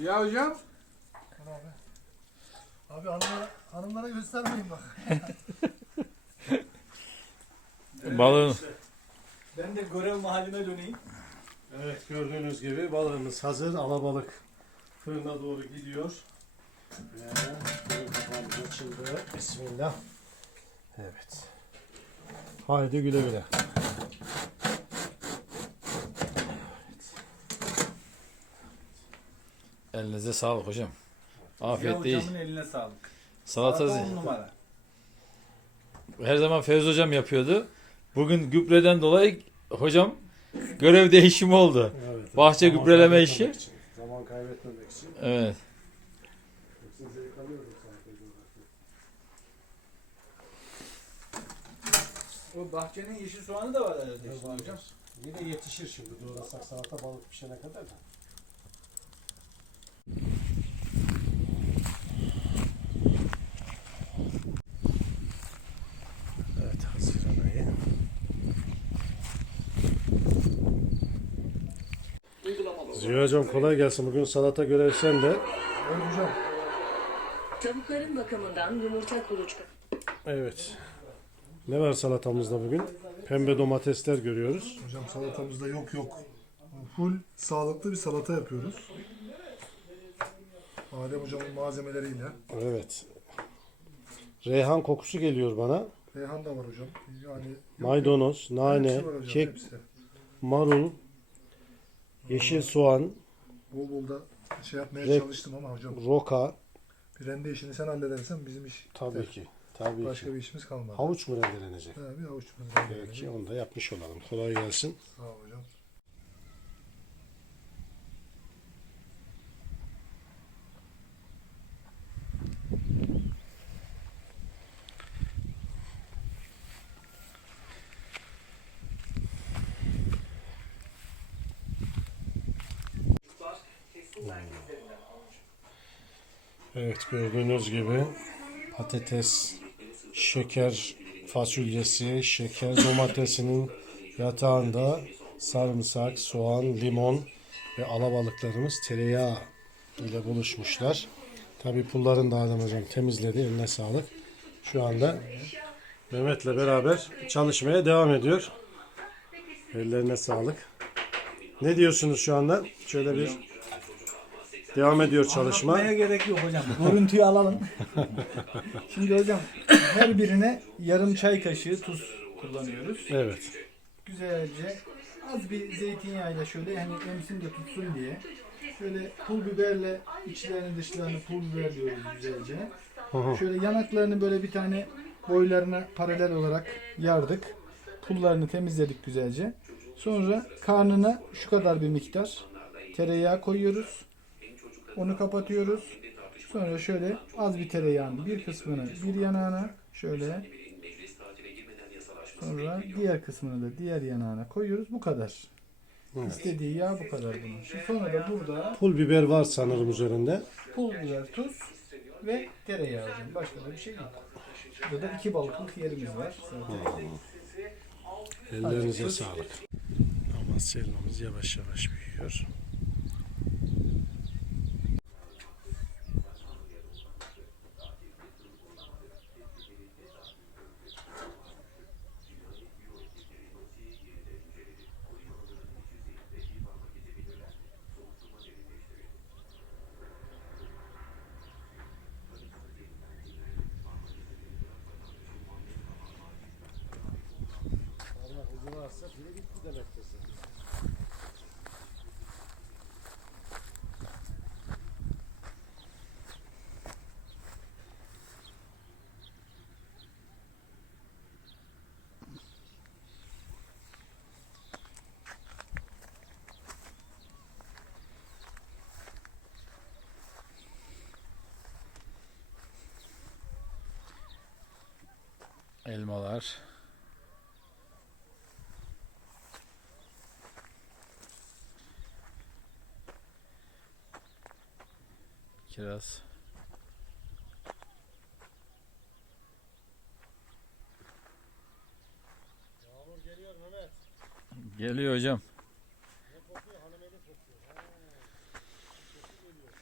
Ya hocam. Abi. Abi hanımlara, hanımlara göstermeyin bak. Balığın Ben de görev mahalline döneyim. Evet gördüğünüz gibi balığımız hazır. Alabalık fırına doğru gidiyor. Ve fırın kapağımız açıldı. Bismillah. Evet. Haydi güle güle. Elinize sağlık hocam. Afiyet değil. hocamın eline sağlık. Salata Salata on numara. her zaman Fevzi hocam yapıyordu. Bugün gübreden dolayı hocam görev değişimi oldu. Evet. Bahçe Zaman gübreleme kaybetmemek işi. için, Zaman kaybetmemek için. Evet. Yoksa zevk alıyorum sanki. O bahçenin yeşil soğanı da var herhalde Var hocam. Yine yetişir şimdi doğrasak salata balık pişene kadar da. Ziya hocam kolay gelsin. Bugün salata görev sende. Evet hocam. Tavukların bakımından yumurta kuluçka. Evet. Ne var salatamızda bugün? Pembe domatesler görüyoruz. Hocam salatamızda yok yok. Full sağlıklı bir salata yapıyoruz. Adem hocamın malzemeleriyle. Evet. Reyhan kokusu geliyor bana. Reyhan da var hocam. Yani yok, Maydanoz, yok. nane, Hepsi var hocam, kek, hepsi. marul, yeşil soğan, Bol bol da şey yapmaya Rek- çalıştım ama hocam. roka. Bir rende işini sen halledersen bizim iş Tabii biter. ki. Tabii Başka ki. bir işimiz kalmadı. Havuç mu rendelenecek? Ha, bir havuç Peki onu da yapmış olalım. Kolay gelsin. Sağ ol hocam. Evet gördüğünüz gibi patates, şeker fasulyesi, şeker domatesinin yatağında sarımsak, soğan, limon ve alabalıklarımız tereyağı ile buluşmuşlar. Tabii pulların da Adem hocam temizledi. Eline sağlık. Şu anda Mehmet'le beraber çalışmaya devam ediyor. Ellerine sağlık. Ne diyorsunuz şu anda? Şöyle bir devam ediyor çalışma. Anlatmaya gerek yok hocam. Görüntüyü alalım. Şimdi hocam her birine yarım çay kaşığı tuz kullanıyoruz. Evet. Güzelce az bir zeytinyağıyla şöyle hani emsin de tutsun diye. Şöyle pul biberle içlerini dışlarını pul biber diyoruz güzelce. hı. Şöyle yanaklarını böyle bir tane boylarına paralel olarak yardık. Pullarını temizledik güzelce. Sonra karnına şu kadar bir miktar tereyağı koyuyoruz. Onu kapatıyoruz. Sonra şöyle az bir tereyağın bir kısmını bir yanağına şöyle sonra diğer kısmını da diğer yanağına koyuyoruz. Bu kadar. İstediği yağ bu kadar bunun. Şimdi sonra da burada Pul biber var sanırım üzerinde. pul biber, tuz ve tereyağı. Başka da bir şey yok. Burada da iki balıklık yerimiz var. Zaten. Ellerinize sağlık. Amasya elmamız yavaş yavaş büyüyor. Elmalar. Kiraz. Yağmur geliyor Mehmet. Geliyor hocam. Ne kokuyor? Hanım eli kokuyor. Ha. Koku geliyor.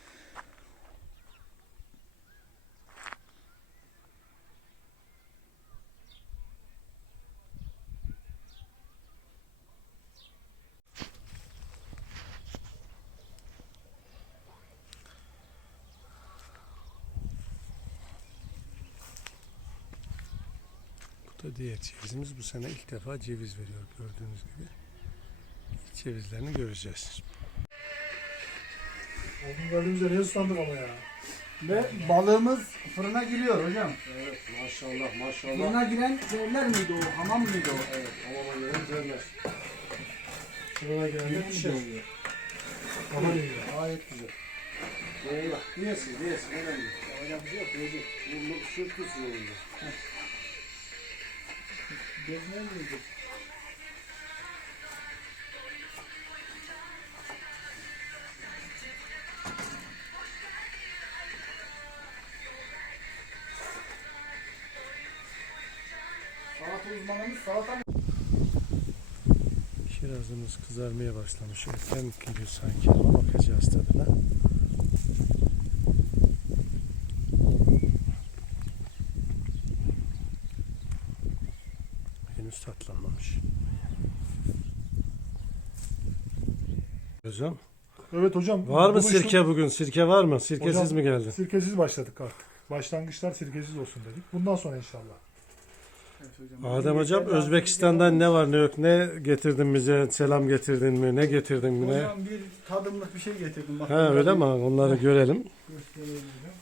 Bu da diğer cevizimiz. Bu sene ilk defa ceviz veriyor gördüğünüz gibi. İlk cevizlerini göreceğiz. Oğlum gördüğümüzde niye ıslandık ama ya? Ve balığımız fırına giriyor hocam. Evet maşallah maşallah. Fırına giren şeyler miydi o? Hamam mıydı o? Evet aman yerim derler. Şuraya geldi pişer. Aman iyi. Gayet güzel. Eyvah. Diyesin diyesin önemli. Hocam bir şey yok. Bu sürt tutsun Gezmeye uzmanımız salata mı? Kızarmaya başlamış. Erken gibi sanki ama bakacağız tadına. Henüz tatlanmamış. Hocam Evet hocam. var mı sirke bugün? Sirke var mı? Sirkesiz Hocam, mi geldi? Sirkesiz başladık artık. Başlangıçlar sirkesiz olsun dedik. Bundan sonra inşallah. Evet hocam. Adem hocam Özbekistan'dan ne var ne yok ne getirdin bize selam getirdin mi ne getirdin mi ne? Hocam bir tadımlık bir şey getirdim. Bak, Ha öyle mi? Onları görelim. Göstereyim hocam.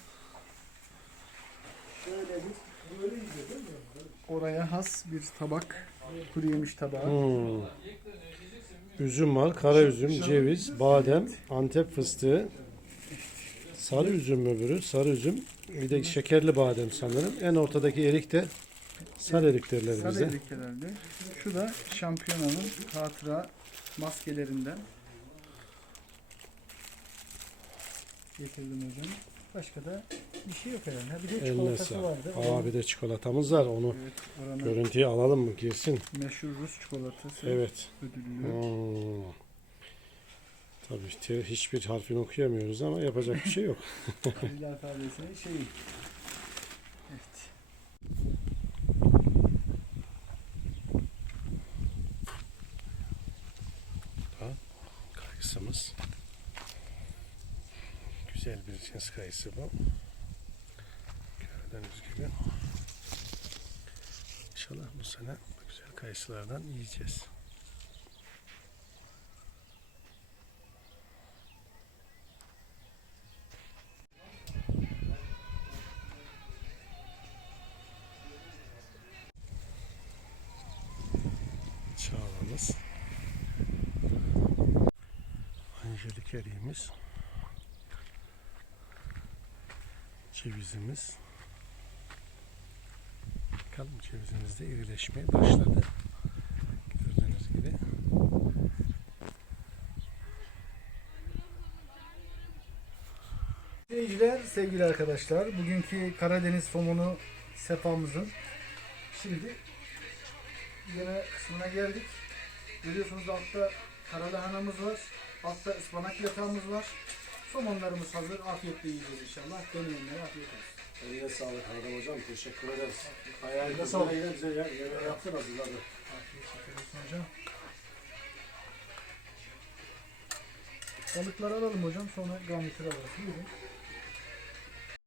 Şöyle bir böyle mi? Oraya has bir tabak. Kuru yemiş tabağı. Hmm. Üzüm var, kara üzüm, ceviz, badem, antep fıstığı, sarı üzüm öbürü, sarı üzüm, bir de şekerli badem sanırım. En ortadaki erik de sarı erik derler Sarı bize. erik herhalde. Şu da şampiyonanın hatıra maskelerinden. Getirdim hocam. Başka da bir şey yok herhalde. Ha, Bir de Eline çikolatası sağlık. vardı. Aa bir de çikolatamız var. Onu Evet, oranın görüntüye alalım mı? Girsin. meşhur Rus çikolatası Evet. ödüllü. Hmm. Tabii te- hiçbir harfini okuyamıyoruz ama yapacak bir şey yok. Dil alfabesinin şeyi. Evet. Güzel bir cins kayısı bu. Gördüğünüz gibi. İnşallah bu sene bu güzel kayısılardan yiyeceğiz. Çağlamız. Angelik eriğimiz. Cevizimiz. Bakalım cevizimiz de irileşmeye başladı. Gördüğünüz gibi. Seyirciler, sevgili arkadaşlar, bugünkü Karadeniz somonu sefamızın şimdi yeme kısmına geldik. Görüyorsunuz altta karalahanamız var, altta ıspanak yatağımız var. Somonlarımız hazır, afiyetle yiyeceğiz inşallah. Deneyenlere afiyet olsun. Eline sağlık Adem Hocam. Teşekkür ederiz. Hayal Eline sağlık. Yine bize ya, yemeği yaptın hazırladı. Afiyet olsun hocam. Balıkları alalım hocam, sonra garnitür alalım. Buyurun.